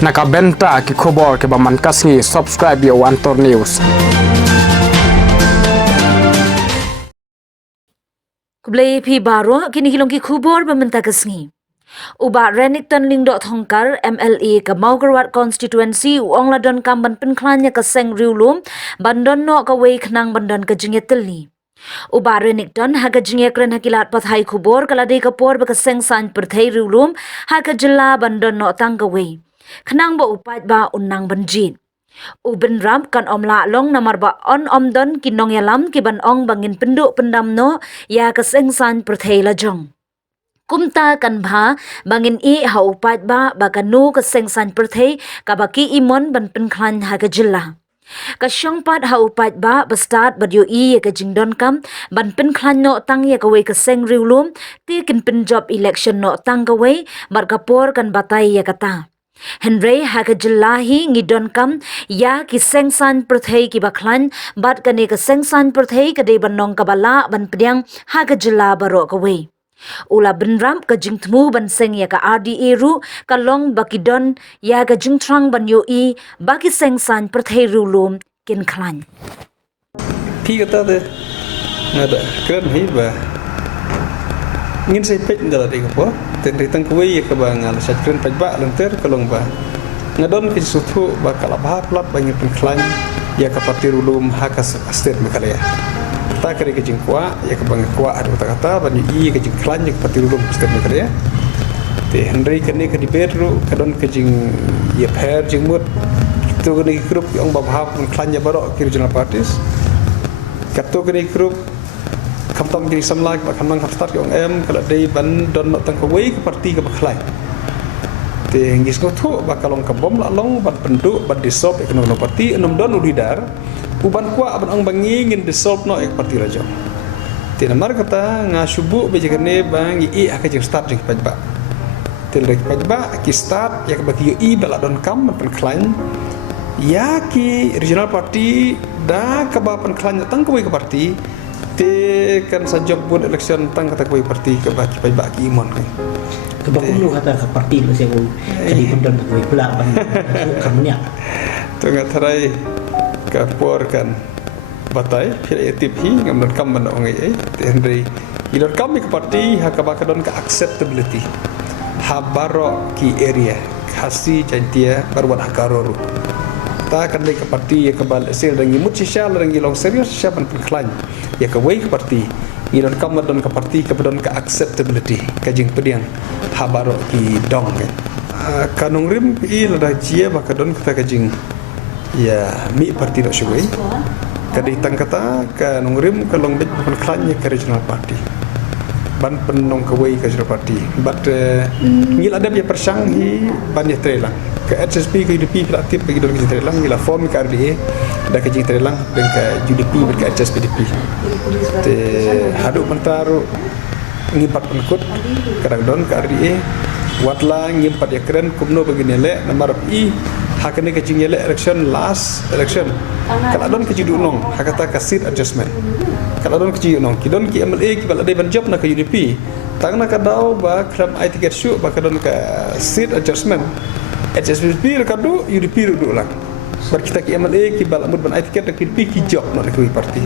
Nakabenta ki khobor ke baman kasngi subscribe yo Antor News. Kublai phi baro kini hilong ki khubor bamenta kasngi. Uba Renington Lingdo Thongkar MLA ka Maugarwat constituency Ongladon Kamban Pinklanya ka Seng Riulum Bandon no ka wei khnang bandon ka jingetelni. Uba Renington haga jingekren hakilat pathai khubor kalade ka por ba ka Seng San Perthai Riulum haga jilla bandon no tangka wei. Khnang ba upat ba unnang banjin. Uben ram kan omla long namar ba on omdon kinong yalam ki ban ong bangin penduk pendam no ya ka Seng San Perthai lajong. Kumta kan bha bangin i ha upat ba bakanu ka Seng San Perthai ka baki imon ban penklan ha ka jilla. Ka syongpat ha upat ba bastad badyo i ka jingdon kam ban penklan no tang ya ka wei ka Seng Riulum ti kin penjob election no tang ka wei bar kapor kan batai ya kata. Henry haka jillahi ngidon kam ya ki Seng San Perthai ki baklan bat kane ka Seng San Perthai ka de banong kabala ban pediang haka jilla baro ka wei. Ula benram ka jingtmu ban seng ya ka RDA ru ka long bakidon ya ka jingtrang ban yo i baki Seng San Perthai Riulum kin klan. Khi kata de ngada keren hiba ngin sai pet ndala de ko ten ritang kuwi ka ba ngal sa keren pet ba lenter kalong ba ngadon ki sutu ba kala ba plat ba ngin klan ya ka Parti Riulum hakas state mekalaya ta kare ke jingkwa ya ka bang kwa adu kata ban i ke jing klan ya Parti Riulum state mekalaya te Henry kene ke di Pedro kadon ke jing ya pher jing mut tu kene grup yang ba ha klan ya barok ki regional parties katu kene grup kamtam kini samlak ba kamang start yung kalau day ban don tang ko wei ke parti ke baklai te ngis ko thu ba kalong ka bom la long ban penduk ban disop ekonomi parti enam don udidar uban kwa ban ang bangi ngin disop no ek parti rajo te namar kata ngasubu be jekane bang i aka jeng start jeng pajba te lek pajba ki start ya ke bagi i bala don kam ban klan ya ki regional party da ka ba pan klan tang ko wei ke parti te kan sajab buat election tang kata koi parti ke baki imon kan kebakun lu kata ke parti lu saya jadi bendon koi pula ban kamunya tu ngatarai ka por kan batai pira etip hi ngamdan kam ban ong ai te Henry idon kam ke parti ha ka bakadon ka acceptability ha baro ki area khasi jantia barwan akaroru ta kan ke parti ya ke bal sel dangi mutsisha dangi long serius siapan penklan ya ke wei ke parti idon kam don ke parti ke bedon ke acceptability ka jing pediang habaro ki dong kanong rim i lada jia bakadon kata ka jing ya mi parti do shwe ka ditang kata kanong rim ka long bet penklan ya ke regional party ban penong ke wei ke regional party but ngil ada dia persang hi ban ya trelang ke HSP ke UDP kreatif bagi dorong trelang ngila form ke RDA da ke jing trelang ben ke UDP ben ke HSPDP te haduk mentaru ngipat penkut kadang don ke RDA watla ngimpat ya keren kumno bagi nele nomor i hakane ke jing election last election kalau don ke jidu nong hakata ka seat adjustment kalau don ke jidu nong kidon ki MLA ki balade ban job na ke UDP tangna ka daw ba kram I ticket shoot ba kadon ka seat adjustment HSPDP rekadu UDP duduk lang bar kita ki MLA ki balamud ban I ticket ki UDP ki job no ke parti